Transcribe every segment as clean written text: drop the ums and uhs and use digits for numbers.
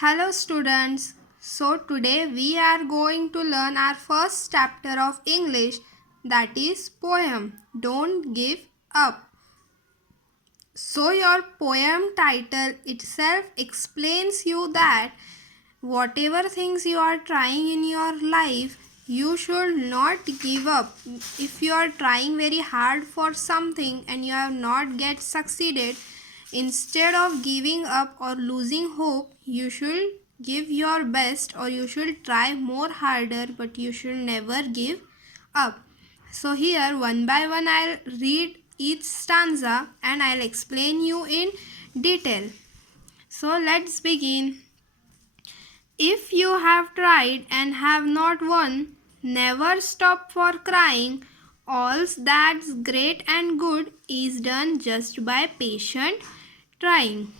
Hello students. So today we are going to learn our first chapter of English, that is poem. Don't give up. So your poem title itself explains you that whatever things you are trying in your life, you should not give up. If you are trying very hard for something and you have not get succeeded, instead of giving up or losing hope, you should give your best or you should try more harder, but you should never give up. So here one by one I'll read each stanza and I'll explain you in detail. So let's begin. If you have tried and have not won, never stop for crying. All that's great and good is done just by patient trying.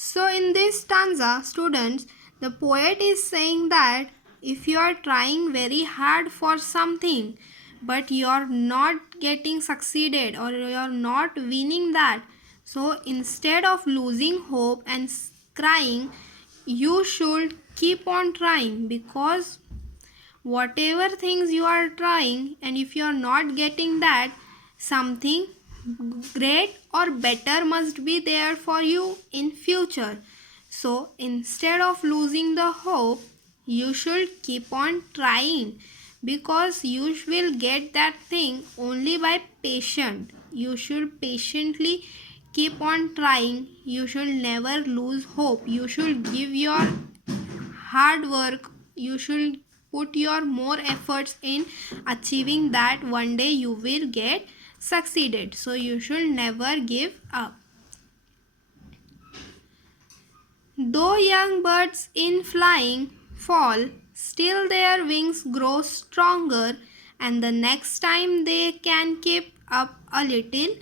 So in this stanza, students, the poet is saying that if you are trying very hard for something, but you are not getting succeeded or you are not winning that, so instead of losing hope and crying, you should keep on trying, because whatever things you are trying, and if you are not getting that, something great or better must be there for you in future. So instead of losing the hope, you should keep on trying, because you will get that thing only by patient. You should patiently keep on trying. You should never lose hope. You should give your hard work. You should put your more efforts in achieving that. One day you will get succeeded. So you should never give up. Though young birds in flying fall, still their wings grow stronger, and the next time they can keep up a little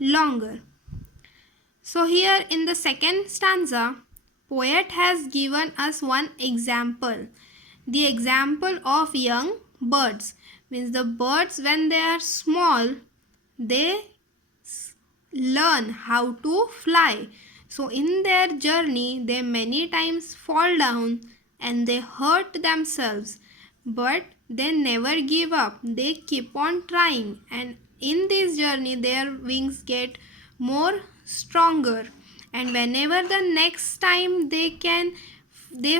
longer. So here in the second stanza, poet has given us one example. The example of young birds. Means the birds, when they are small, they learn how to fly. So in their journey, they many times fall down and they hurt themselves. But they never give up. They keep on trying, and in this journey their wings get more stronger, and whenever the next time they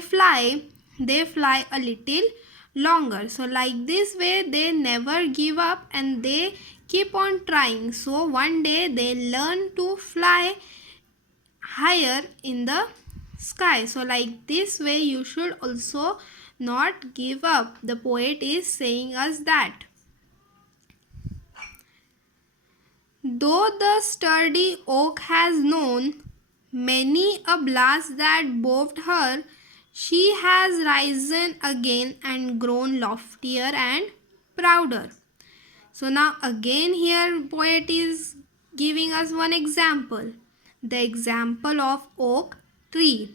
fly, they fly a little longer. So like this way they never give up and they keep on trying. So one day they learn to fly higher in the sky. So like this way you should also not give up. The poet is saying us that. Though the sturdy oak has known many a blast that bowed her, she has risen again and grown loftier and prouder. So now again here poet is giving us one example. The example of oak tree.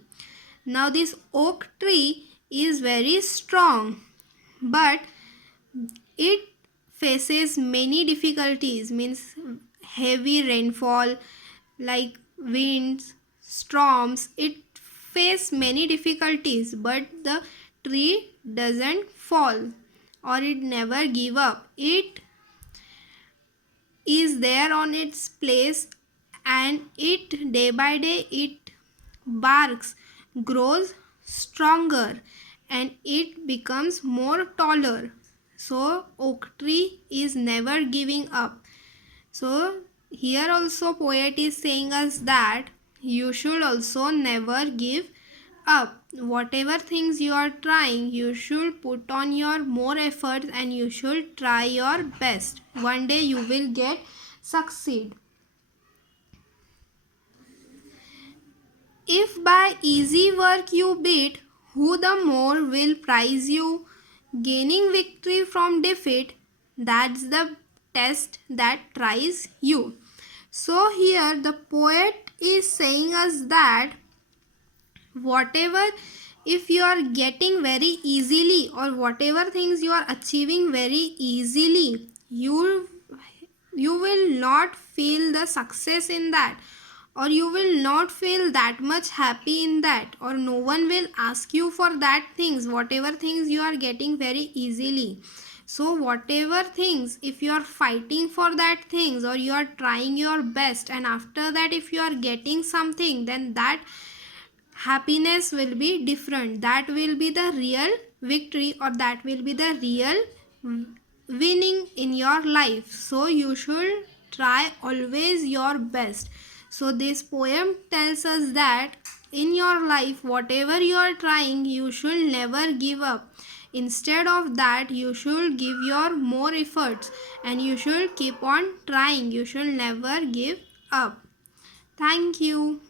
Now this oak tree is very strong, but it faces many difficulties. Means heavy rainfall, like winds, storms. It face many difficulties, but the tree doesn't fall or it never give up. It is there on its place, and it day by day it barks, grows stronger, and it becomes more taller. So oak tree is never giving up. So here also poet is saying us that you should also never give up. Whatever things you are trying, you should put on your more efforts and you should try your best. One day you will get succeed. If by easy work you beat, who the more will prize you? Gaining victory from defeat, that's the test that tries you. So here the poet is saying us that whatever, if you are getting very easily or whatever things you are achieving very easily, you will not feel the success in that, or you will not feel that much happy in that, or no one will ask you for that things, whatever things you are getting very easily. So whatever things, if you are fighting for that things or you are trying your best, and after that if you are getting something, then that happiness will be different. That will be the real victory, or that will be the real winning in your life. So you should try always your best. So this poem tells us that in your life, whatever you are trying, you should never give up. Instead of that, you should give your more efforts, and you should keep on trying. You should never give up. Thank you.